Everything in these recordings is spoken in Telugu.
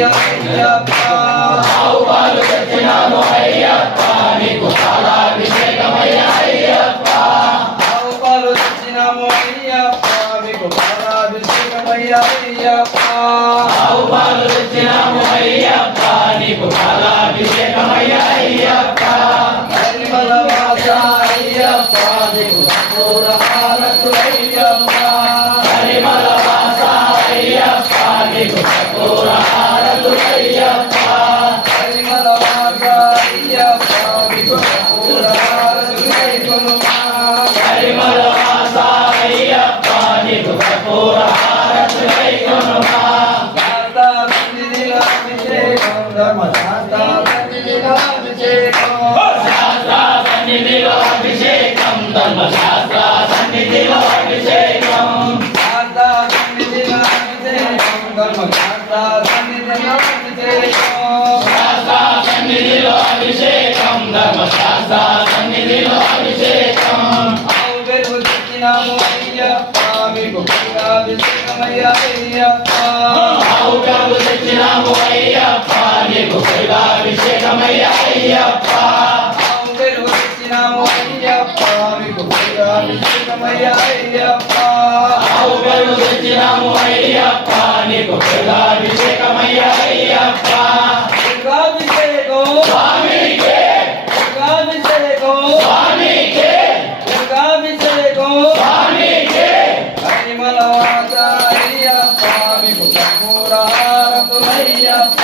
అయ్యప్ప ఆవు పాలు తెచ్చినాము అయ్యప్ప నీకు పాలాభిషేకమయ్య అయ్యప్ప ఆవు పాలు తెచ్చినాము అయ్యప్ప మీకు పాలాభిషేకమయ్య అయ్యప్ప ఆవు పాలు తెచ్చినాము అయ్యప్ప నీకు పాలాభిషేకమయ్య అయ్యప్ప పరిమళ వాస అయ్యప్ప నీకు కర్పూర హారతులయ్యప్ప పరిమళ వాస అయ్యప్ప నీకు కర్పూర హారతులయ్యప్ప పరిమళ వాస అయ్యప్ప మీకు కర్పూర హారతులయ్యప్ప పరిమళ వాస అయ్యప్ప నీకు కర్పూర హారతులయ్యప్ప శాస్త్ర సన్నిధిలో అభిషేకం ధర్మశాస్త్ర సన్నిధిలో అభిషేకం శాస్త్ర సన్నిధిలో అభిషేకం ధర్మశాస్త్ర సన్నిధిలో అభిషేకం శాస్త్ర సన్నిధిలో అభిషేకం ధర్మశాస్త్ర సన్నిధిలో అభిషేకం శాస్త్ర సన్నిధిలో అభిషేకం ధర్మశాస్త్ర సన్నిధిలో అభిషేకం ఆవు పెరుగు తెచ్చినాము అయ్యప్ప మీకు అభిషేకమయ్య అయ్యప్ప ఆవు పెరుగు తెచ్చినాము అయ్యప్ప నీకు అభిషేకమయ్య అయ్యప్ప ఆవు పెరుగు తెచ్చినాము అయ్యప్ప మీకు అభిషేకమయ్య అయ్యప్ప ఆవు పెరుగు తెచ్చినాము అయ్యప్ప నీకు అభిషేకమయ్య అయ్యప్ప దుర్గాభిషేకం స్వామికే దుర్గాభిషేకం స్వామికే దుర్గాభిషేకం స్వామికే పరిమళ వాస అయ్యప్ప మీకు కర్పూర హారతులయ్యప్ప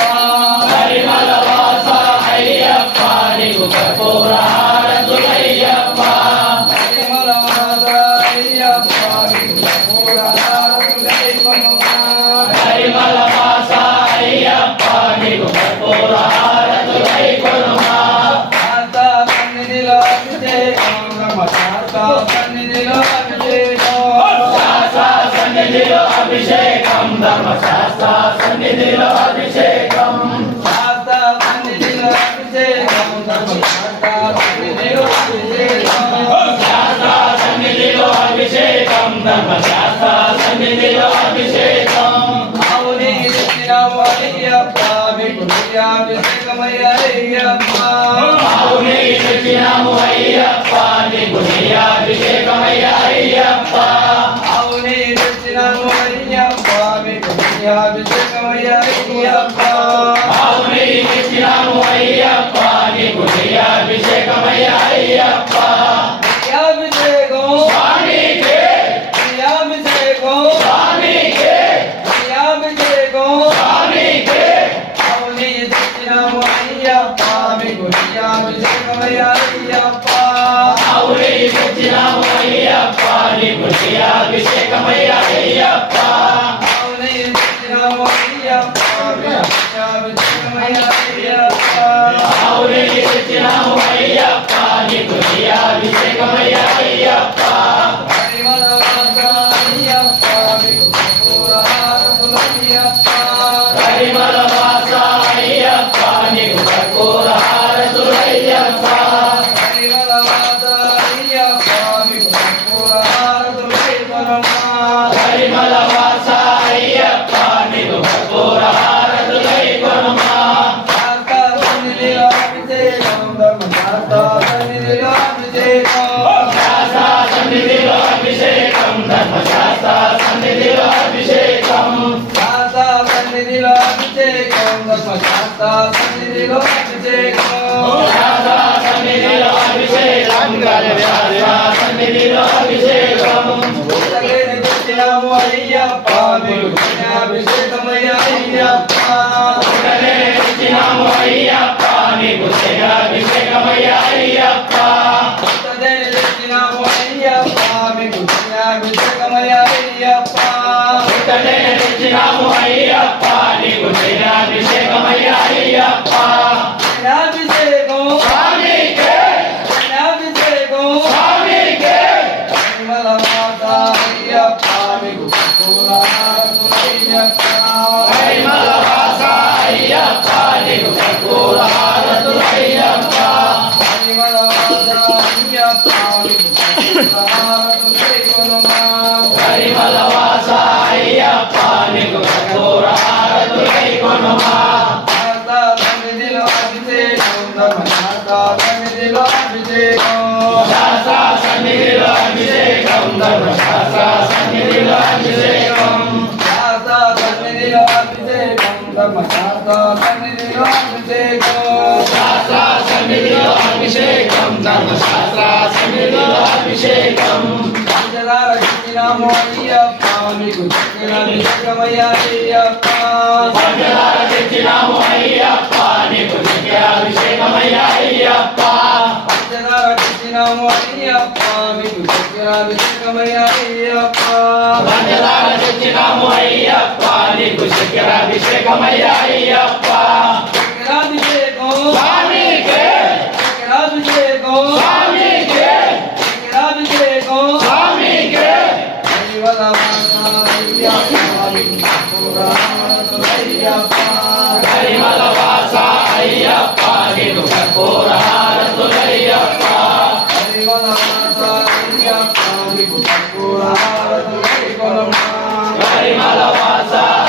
పరిమళ వాస అయ్యప్ప నీకు కర్పూర హారతులయ్యప్ప పరిమళ వాస అయ్యప్ప మీకు కర్పూర హారతులయ్యప్ప పరిమళ వాస అయ్యప్ప నీకు కర్పూర హారతులయ్యప్ప శాస్త్ర సన్నిధిలో అభిషేకం ధర్మశాస్త్ర సన్నిధిలో అభిషేకం శాస్త్ర సన్నిధిలో అభిషేకం ధర్మశాస్త్ర సన్నిధిలో అభిషేకం శాస్త్ర సన్నిధిలో అభిషేకం ధర్మశాస్త్ర సన్నిధిలో అభిషేకం శాస్త్ర సన్నిధిలో అభిషేకం ధర్మశాస్త్ర సన్నిధిలో అభిషేకం ఆవుని తెచ్చినాము అయ్యప్ప మీకు అభిషేకమయ్య అయ్యప్ప ఆవు నెయ్యి తెచ్చినాము అయ్యప్ప నీకు అభిషేకమయ్య అయ్యప్ప ఆవుని తెచ్చినాము అయ్యప్ప మీకు అభిషేకమయ్య అయ్యప్ప ఆవు నెయ్యి తెచ్చినాము అయ్యప్ప నీకు అభిషేకమయ్య అయ్యప్ప అభిషేకం స్వామికే అభిషేకం స్వామికే అభిషేకం స్వామికే ఆవుని తెచ్చినాము అయ్యప్ప మీకు అభిషేకమయ్య అయ్యప్ప ఆవు నెయ్యి తెచ్చినాము అయ్యప్ప నీకు అభిషేకమయ్య అయ్యప్ప ఆవుని తెచ్చినాము అయ్యప్ప మీకు అభిషేకమయ్య అయ్యప్ప ఆవు నెయ్యి తెచ్చినాము అయ్యప్ప నీకు అభిషేకమయ్య అయ్యప్ప పరిమళ వాస అయ్యప్ప మీకు కర్పూర హారతులయ్యప్ప పరిమళ వాస అయ్యప్ప నీకు కర్పూర హారతులయ్యప్ప పరిమళ వాస అయ్యప్ప మీకు కర్పూర హారతులయ్యప్ప పరిమళ వాస అయ్యప్ప నీకు కర్పూర హారతులయ్యప్ప శాస్త్ర సన్నిధిలో అభిషేకం ధర్మశాస్త్ర సన్నిధిలో అభిషేకం శాస్త్ర సన్నిధిలో అభిషేకం ధర్మశాస్త్ర సన్నిధిలో అభిషేకం శాస్త్ర సన్నిధిలో అభిషేకం ధర్మశాస్త్ర సన్నిధిలో అభిషేకం శాస్త్ర సన్నిధిలో అభిషేకం ధర్మశాస్త్ర సన్నిధిలో అభిషేకం పుస్తకేని తెచ్చినాము అయ్యప్ప మీకు అభిషేకమయ్య అయ్యప్ప పుట్టనే తెచ్చినాము అయ్యప్ప నీకు అభిషేకమయ్య అయ్యప్ప పుస్తకేని తెచ్చినాము అయ్యప్ప మీకు అభిషేకమయ్య అయ్యప్ప పుట్టనే తెచ్చినాము అయ్యప్ప నీకు అభిషేకమయ్య అయ్యప్ప అభిషేకం స్వామికే అభిషేకం స్వామికే పరిమళ వాస అయ్యప్ప మీకు కర్పూర హారతులయ్యప్ప పరిమళ వాస అయ్యప్ప నీకు కర్పూర హారతులయ్యప్ప పరిమళ వాస అయ్యప్ప మీకు కర్పూర హారతులయ్యప్ప పరిమళ వాస అయ్యప్ప నీకు కర్పూర హారతులయ్యప్ప ధర్మశాస్త్ర సన్నిధిలో అభిషేకం శాస్త్ర సన్నిధిలో అభిషేకం ధర్మశాస్త్ర సన్నిధిలో అభిషేకం పంచదార ఇచ్చినాము అయ్యప్ప నీకు చక్కెర అభిషేకమయ్యా అయ్యప్ప పంచదార తెచ్చినాము అయ్యప్ప నీకు చక్కెర అభిషేకమయ్యా అయ్యప్ప పంచదార ఇచ్చినాము అయ్యప్ప నీకు చక్కెర అభిషేకమయ్యా అయ్యప్ప పంచదార తెచ్చినాము అయ్యప్ప నీకు చక్కెర అభిషేకమయ్యా అయ్యప్ప చక్కెరాభిషేకం స్వామికే చక్కెరాభిషేకం స్వామికే చక్కెరాభిషేకం స్వామికే పరిమళ వాస అయ్యప్ప నీకు కర్పూర హారతులయ్యప్ప పరిమళ వాస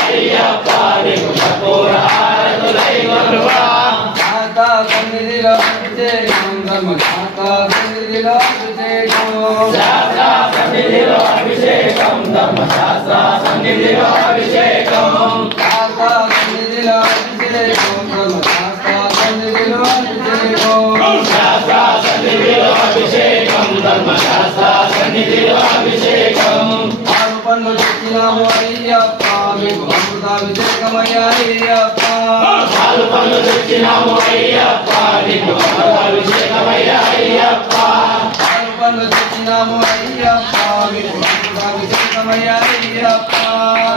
అయ్యప్ప నీకు కర్పూర హారతులయ్యప్ప శాస్త్ర సన్నిధిలో అభిషేకం ధర్మశాస్త్ర సన్నిధిలో అభిషేకం శాస్త్ర సన్నిధిలో అభిషేకం ధర్మశాస్త్ర సన్నిధిలో అభిషేకం ఆరు పన్ను తెచ్చినాము అయ్యప్ప మీకు అమృతాభిషేకమయ్యా అయ్యప్ప పాలు పళ్ళు తెచ్చినాము అయ్యప్ప నీకు అమృతాభిషేకమయ్యా అయ్యప్ప ఆరు పన్ను తెచ్చినాము అయ్యప్ప మీకు అమృతాభిషేకమయ్యా అయ్యప్ప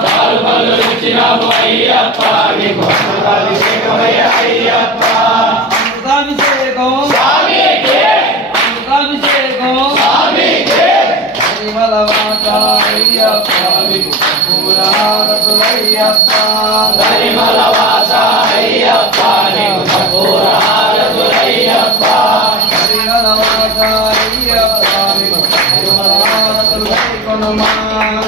పాలు పళ్ళు తెచ్చినాము అయ్యప్ప నీకు అమృతాభిషేకమయ్యా అయ్యప్ప అమృతాభిషేకం స్వామికే అమృతాభిషేకం స్వామికే పరిమళ వాస అయ్యప్ప మీకు కర్పూర హారతులయ్యప్ప పరిమళ వాస అయ్యప్ప నీకు కర్పూర హారతులయ్యప్ప పరిమళ వాస అయ్యప్ప మీకు కర్పూర హారతులయ్యప్ప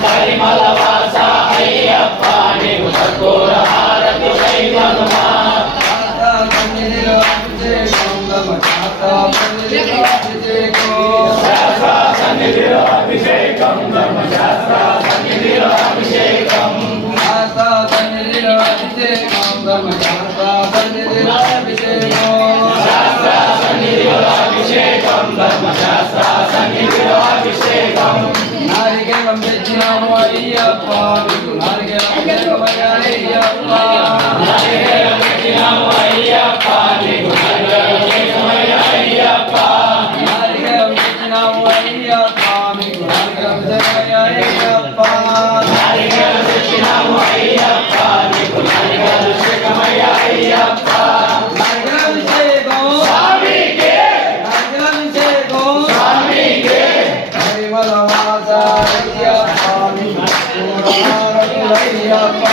పరిమళ వాస అయ్యప్ప నీకు కర్పూర హారతులయ్యప్ప సన్నిధిలో అభిషేకం ధర్మశాస్త్ర సన్నిధిలో అభిషేకం శాస్త్ర సన్నిధిలో అభిషేకం ధర్మశాస్త్ర సన్నిధిలో అభిషేకం శాస్త్ర సన్నిధిలో అభిషేకం ధర్మశాస్త్ర సన్నిధిలో అభిషేకం శాస్త్ర సన్నిధిలో అభిషేకం ధర్మశాస్త్ర సన్నిధిలో అభిషేకం నారికేళం తెచ్చినాము అయ్యప్ప మీకు నారికేళమయ్యా అయ్యప్ప నారికేళం తెచ్చినాము అయ్యప్ప నీకు నారికేళమయ్యా అయ్యప్ప నారికేళం తెచ్చినాము అయ్యప్ప మీకు నారికేళమయ్యా అయ్యప్ప నారికేళం తెచ్చినాము అయ్యప్ప నీకు నారికేళమయ్యా అయ్యప్ప నారికేళాభిషేకం స్వామికే నారికేళాభిషేకం స్వామికే పరిమళ వాస అయ్యప్ప మీకు కర్పూర హారతులయ్యప్ప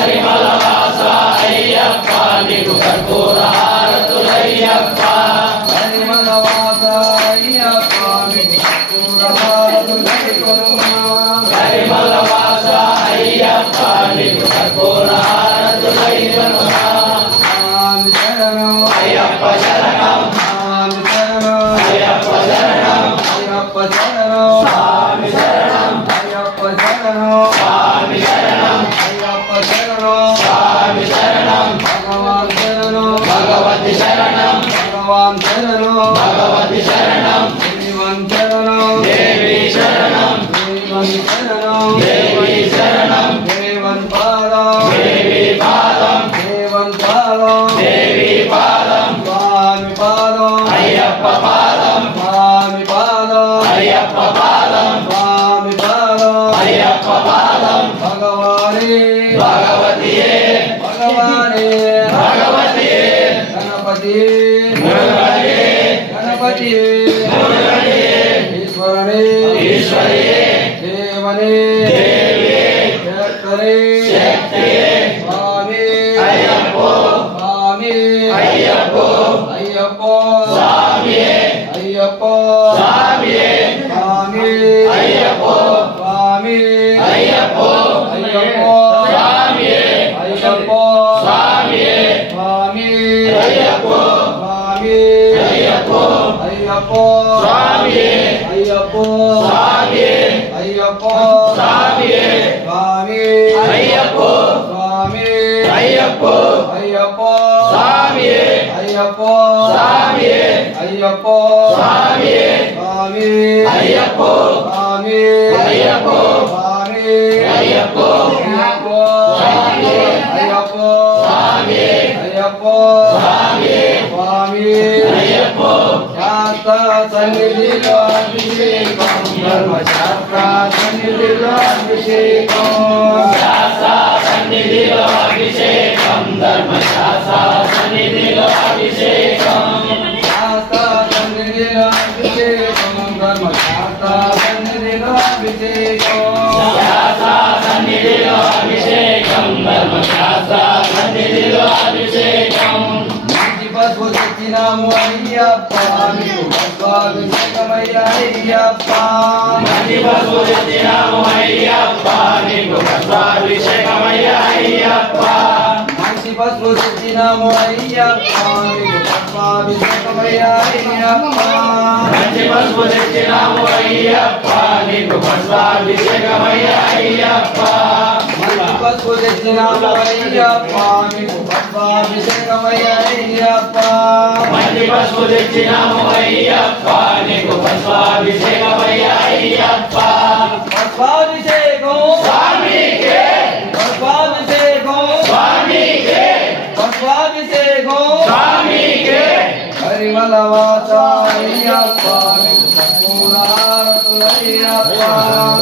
పరిమళ వాస అయ్యప్ప నీకు కర్పూర హారతులయ్యప్ప పరిమళ వాస అయ్యప్ప మీకు కర్పూర హారతులయ్యప్ప పరిమళ వాస అయ్యప్ప నీకు కర్పూర హారతులయ్యప్ప స్వామి శరణం అయ్యప్ప శరణం స్వామి శరణం అయ్యప్ప శరణం అయ్యప్ప శరణం స్వామి శరణం అయ్యప్ప శరణం స్వామి శరణం అయ్యప్ప శరణం స్వామి శరణం భగవాన్ శరణం భగవతి శరణం భగవాన్ శరణం భగవతి శరణం శ్రీవన్ శరణం దేవి శరణం శ్రీవన్ శరణం దేవి శరణం దేవన్ పాదం దేవి పాదం దేవన్ పాదం దేవి పాదం స్వామి పాదం అయ్యప్ప పాదం స్వామి పాదం అయ్యప్ప పాదం స్వామి పాదం అయ్యప్ప పాదం భగవానే భగవతియే భగవానే భగవతియే గణపతి మురళియే గణపతి మురళియే ఈశ్వరనే ఈశ్వరియే దేవనే దేవియే శక్తరే శక్తియే స్వామి అయ్యప్పో స్వామి అయ్యప్పో అయ్యప్పో స్వామియే అయ్యప్పో స్వామియే స్వామి అయ్యప్పో స్వామి అయ్యప్పో అయ్యప్పో స్వామియే అయ్యప్పో స్వామియే స్వామి అయ్యప్పో స్వామి అయ్యప్పో అయ్యప్పో స్వామియే అయ్యప్పో స్వామియే అయ్యప్పో స్వామియే స్వామి అయ్యప్పో స్వామి అయ్యప్పో అయ్యప్పో స్వామి స్వామి అయ్యప్పో స్వామి అయ్యప్పో స్వామి అయ్యప్పో అయ్యప్పో స్వామి అయ్యప్పో స్వామి అయ్యప్పో స్వామి స్వామి అయ్యప్పో శాస్త్ర సన్నిధిలో అభిషేకం ధర్మశాస్త్ర సన్నిధిలో అభిషేకం శాస్త్ర సన్నిధిలో అభిషేకం ధర్మశాస్త్ర సన్నిధిలో అభిషేకం శాస్త్ర సన్నిధిలో అభిషేకం ధర్మశాస్త్ర సన్నిధిలో అభిషేకం శాస్త్ర సన్నిధిలో అభిషేకం ధర్మశాస్త్ర సన్నిధిలో అభిషేకం మంచి పసుపు తెచ్చినాము అయ్యప్ప మీకు పద్మాభిషేకమయ్య అయ్యప్ప మంచి పసుపు తెచ్చినాము అయ్యప్ప నీకు పద్మాభిషేకమయ్య అయ్యప్ప మంచి పసుపు తెచ్చినాము అయ్యప్ప మీకు పద్మాభిషేకమయ్య అయ్యప్ప మంచి పసుపు తెచ్చినాము అయ్యప్ప నీకు పద్మాభిషేకమయ్య అయ్యప్ప మంచి పసుపు తెచ్చినాము అయ్యప్ప మీకు పద్మాభిషేకమయ్య అయ్యప్ప మంచి పసుపు తెచ్చినాము అయ్యప్ప నీకు పద్మాభిషేకమయ్య అయ్యప్ప పద్మాభిషేకం స్వామికే పద్మాభిషేకం స్వామికే పద్మాభిషేకం స్వామికే హరిమల వాస అయ్యప్ప మీకు సంపూర్ణారతులయ్యప్ప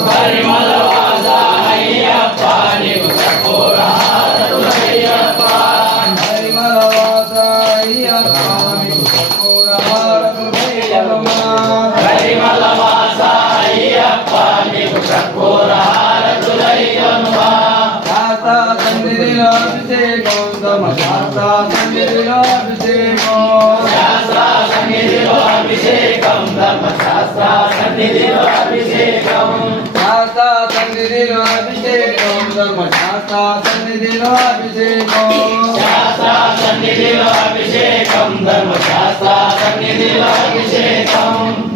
పరిమళ వాస అయ్యప్ప నీకు కర్పూరారతులయ్యప్ప హరిమల వాస అయ్యప్ప మీకు సంపూర్ణారతులయ్యప్ప పరిమళ వాస అయ్యప్ప నీకు కర్పూరారతులయ్యప్ప శాస్త్ర సన్నిధిలో అభిషేకం ధర్మశాస్త్ర సన్నిధిలో అభిషేకం శాస్త్ర సన్నిధిలో అభిషేకం ధర్మశాస్త్ర సన్నిధిలో అభిషేకం శాస్త్ర సన్నిధిలో అభిషేకం ధర్మశాస్త్ర సన్నిధిలో అభిషేకం శాస్త్ర సన్నిధిలో అభిషేకం ధర్మశాస్త్ర సన్నిధిలో అభిషేకం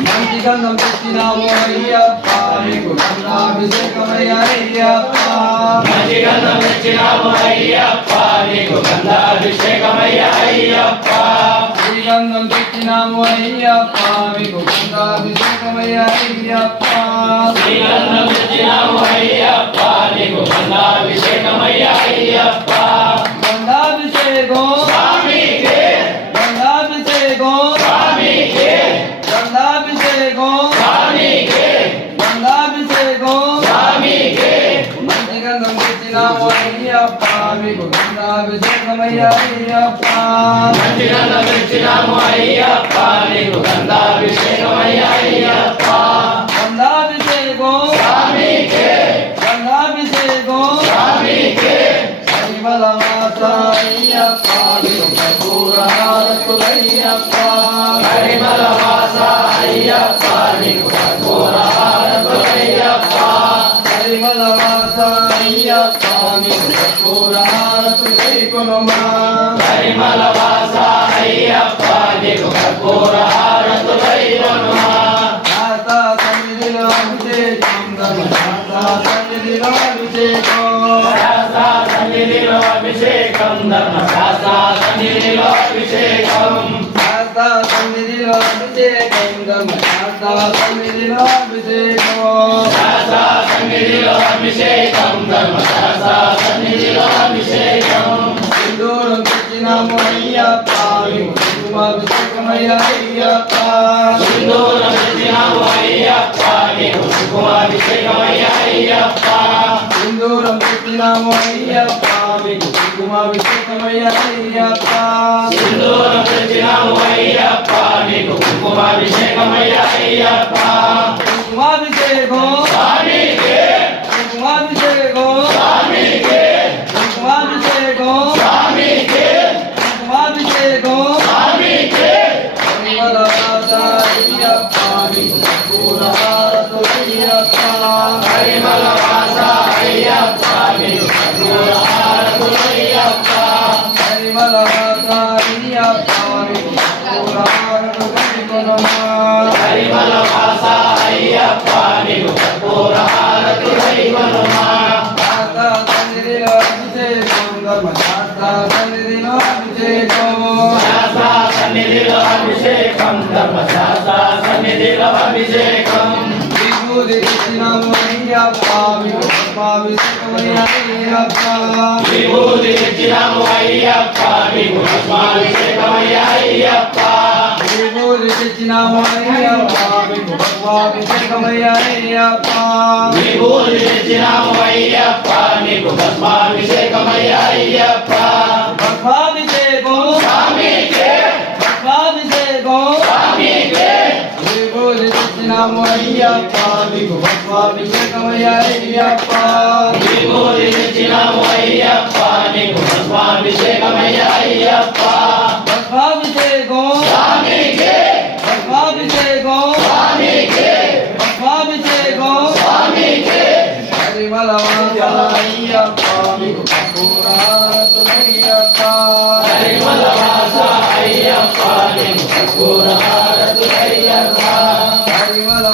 మంచి గంధం తెచ్చినాము అయ్యప్ప మీకు గంధాభిషేకమయ్య అయ్యప్ప మంచి గంధం తెచ్చినాము అయ్యప్ప నీకు గంధాభిషేకమయ్య అయ్యప్ప శ్రీగంధం తెచ్చినాము అయ్యప్ప మీకు గంధాభిషేకమయ్య అయ్యప్ప శ్రీగంధం తెచ్చినాము అయ్యప్ప నీకు గంధాభిషేకమయ్య అయ్యప్ప గంధాభిషేకం స్వామికే గంధాభిషేకం స్వామికే గంధాభిషేకం స్వామికే గంధాభిషేకం స్వామికే మంచి గంధం తెచ్చినాము అయ్యప్ప మీకు గంధాభిషేకమయ్య అయ్యప్ప మంచి గంధం తెచ్చినాము అయ్యప్ప నీకు గంధాభిషేకమయ్య అయ్యప్ప గంధాభిషేకం స్వామికే గంధాభిషేకం స్వామికే హరిమల వాస అయ్యప్ప మీకు కర్పూరారతులయ్యప్ప పరిమళ వాస అయ్యప్ప నీకు కర్పూరారతులయ్యప్ప హరిమల వాస అయ్యప్ప మీకు కర్పూరారతులైకొనుమా పరిమళ వాస అయ్యప్ప నీకు కర్పూరారతులయ్యప్ప శాస్త్ర సన్నిధిలో అభిషేకం ధర్మశాస్త్ర సన్నిధిలో అభిషేకం శాస్త్ర సన్నిధిలో అభిషేకం ధర్మశాస్త్ర సన్నిధిలో అభిషేకం శాస్త్ర సన్నిధిలో అభిషేకం ధర్మశాస్త్ర సన్నిధిలో అభిషేకం శాస్త్ర సన్నిధిలో అభిషేకం ధర్మశాస్త్ర సన్నిధిలో అభిషేకం సింధూరం తెచ్చినాము అయ్యప్ప మీకు కుంకుమాభిషేకమయ్య అయ్యప్ప సింధూరం తెచ్చినాము అయ్యప్ప నీకు కుంకుమాభిషేకమయ్య అయ్యప్ప సింధూరం తెచ్చినాము అయ్యప్ప మీకు కుంకుమాభిషేకమయ్య అయ్యప్ప సింధూరం తెచ్చినాము అయ్యప్ప నీకు కుంకుమాభిషేకమయ్య అయ్యప్ప కుంకుమాభిషేకం స్వామికే కుంకుమాభిషేకం స్వామికే కుంకుమాభిషేకం స్వామికే కుంకుమాభిషేకం స్వామికే హరిమల వాస అయ్యప్ప మీకు కర్పూరారతులయ్యప్ప పరిమళ వాస అయ్యప్ప నీకు కర్పూరారతులయ్యప్ప హరిమల వాస అయ్యప్ప మీకు కర్పూరారతులైకొనుమా పరిమళ వాస అయ్యప్ప నీకు కర్పూరారతులయ్యప్ప అభిషేకం ధర్మశాస్త్ర సన్నిధిలో అభిషేకం విభూతి తెచ్చినాము అయ్యప్ప మీకు భస్మాభిషేకమయ్యప్ప విభూతి తెచ్చినాము అయ్యప్ప మీకు భస్మాభిషేకమయ్యప్ప విభూతి తెచ్చినాము అయ్యప్ప మీకు భస్మాభిషేకమయ్యప్ప విభూతి తెచ్చినాము అయ్యప్ప నీకు భస్మాభిషేకమయ్యప్ప భస్మాభిషేకం స్వామికే భస్మాభిషేకం స్వామికే విభూతి తెచ్చినాము అయ్యప్ప మీకు భస్మాభిషేకమయ్యప్ప విభూతి తెచ్చినాము అయ్యప్ప నీకు భస్మాభిషేకమయ్యప్ప భస్మాభిషేకం స్వామికే భస్మాభిషేకం స్వామికే భస్మాభిషేకం స్వామికే పరిమళ అయ్యప్ప మీకు కర్పూరహారతులయ్యప్ప పరిమళ వాస అయ్యప్ప నీకు కర్పూరహారతులయ్యప్ప పరిమళ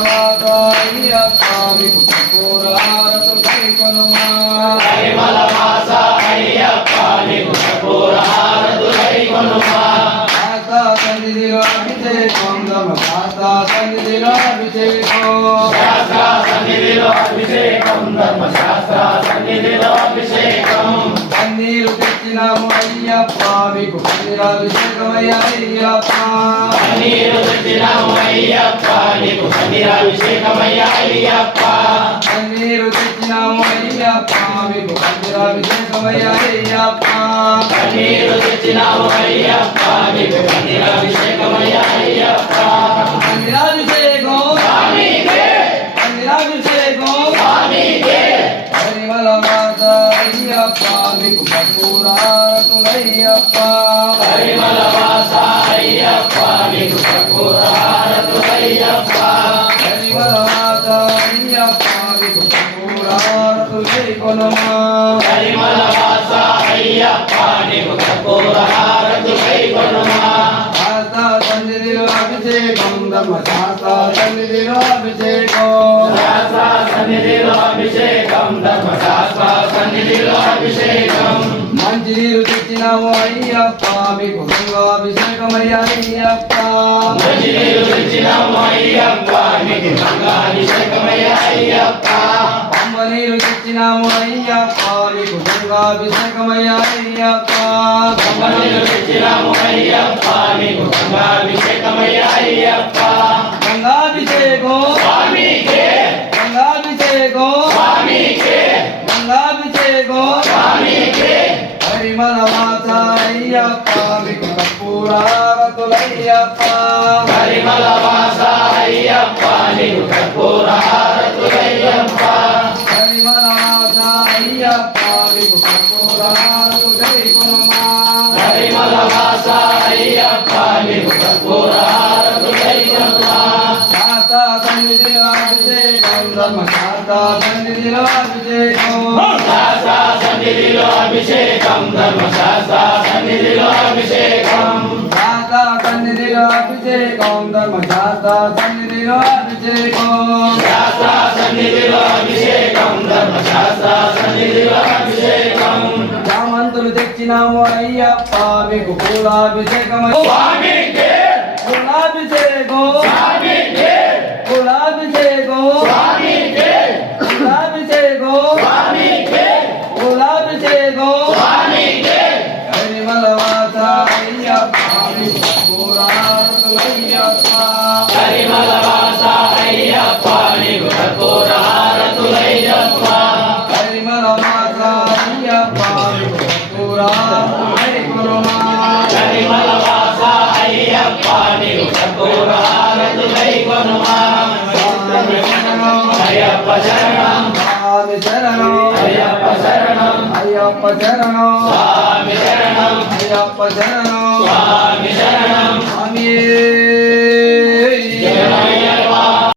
అయ్యప్ప మీకు కర్పూరహారతులైకొనుమా పరిమళ వాస అయ్యప్ప నీకు కర్పూరహారతులైకొనుమా శాస్తా సన్నిధిలో అభిషేకం శాస్తా సన్నిధిలో అభిషేకం శాస్త్ర సన్నిధిలో అభిషేకం ధర్మశాస్త్ర సన్నిధిలో అభిషేకం పన్నీరు తెచ్చినాము అయ్యప్ప మీకు పన్నీరాభిషేకమయ్యప్ప పన్నీరు తెచ్చినాము అయ్యప్ప నీకు పన్నీరాభిషేకమయ్యప్ప పన్నీరు తెచ్చినాము అయ్యప్ప మీకు పన్నీరాభిషేకమయ్యప్ప పన్నీరు తెచ్చినాము అయ్యప్ప నీకు పన్నీరాభిషేకమయ్యప్ప పన్నీరాభిషేకం స్వామికే పన్నీరాభిషేకం స్వామికే పరిమళ మాత అయ్యప్ప మీకు కర్పూరహారతులయ్యప్ప పరిమళ వాస అయ్యప్ప నీకు కర్పూరహారతులయ్యప్ప పరిమళ మాత అయ్యప్ప మీకు కర్పూరహారతులైకొనుమా పరిమళ వాస అయ్యప్ప నీకు కర్పూరహారతులైకొనుమా శాస్తా సన్నిధిలో అభిషేకం ధర్మశాస్త్ర సన్నిధిలో అభిషేకం శాస్త్ర సన్నిధిలో అభిషేకం ధర్మశాస్త్ర సన్నిధిలో అభిషేకం మంచి నీరు తెచ్చినాము అయ్యప్ప మీకు గంగాభిషేకమయ్యప్ప మంచినీరు తెచ్చినాము అయ్యప్ప నీకు గంగాభిషేకమయ్యప్ప అమ్మ నీరు తెచ్చినాము అయ్యప్ప మీకు గంగాభిషేకమయ్యప్ప కమ్మనీరు తెచ్చినాము అయ్యప్ప నీకు గంగాభిషేకమయ్యప్ప గంగాభిషేకం స్వామికే గంగాభిషేకం స్వామికే గంగాభిషేకం స్వామికే పరిమళ మాత అయ్యప్ప మీకు కర్పూరహారతులయ్యప్ప పరిమళ వాస అయ్యప్ప నీకు కర్పూరహారతులయ్యప్ప పరిమళ మాత అయ్యప్ప మీకు కర్పూరహారతులైకొనుమా పరిమళ వాస అయ్యప్ప నీకు కర్పూరహారతులైకొనుమా శాస్తా సన్నిధిలో అభిషేకం ధర్మశాస్త్ర సన్నిధిలో అభిషేకం శాస్త్ర సన్నిధిలో అభిషేకం ధర్మశాస్త్ర సన్నిధిలో అభిషేకం శాస్తా సన్నిధిలో అభిషేకం ధర్మశాస్త్ర సన్నిధిలో అభిషేకం శాస్త్ర సన్నిధిలో అభిషేకం ధర్మశాస్త్ర సన్నిధిలో అభిషేకం చామంతులు తెచ్చినాము అయ్యప్ప మీకు పూలాభిషేకమై స్వామికే పూలాభిషేకం స్వామికే పూలాభిషేకం స్వామికే పూలాభిషేకం స్వామికే పూలాభిషేకం స్వామికే పరిమళ వాస అయ్యప్ప మీకు కర్పూరహారతులయ్యప్ప పరిమళ వాస అయ్యప్ప నీకు కర్పూరహారతులయ్యప్ప పరిమళ వాస అయ్యప్ప మీకు కర్పూరహారతులైకొనుమా పరిమళ వాస అయ్యప్ప నీకు కర్పూరహారతులైకొనుమా స్వామి శరణం అయ్యప్ప శరణం స్వామి శరణం అయ్యప్ప శరణం అయ్యప్ప శరణం స్వామి శరణం అయ్యప్ప శరణం స్వామి శరణం స్వామి శరణయ్య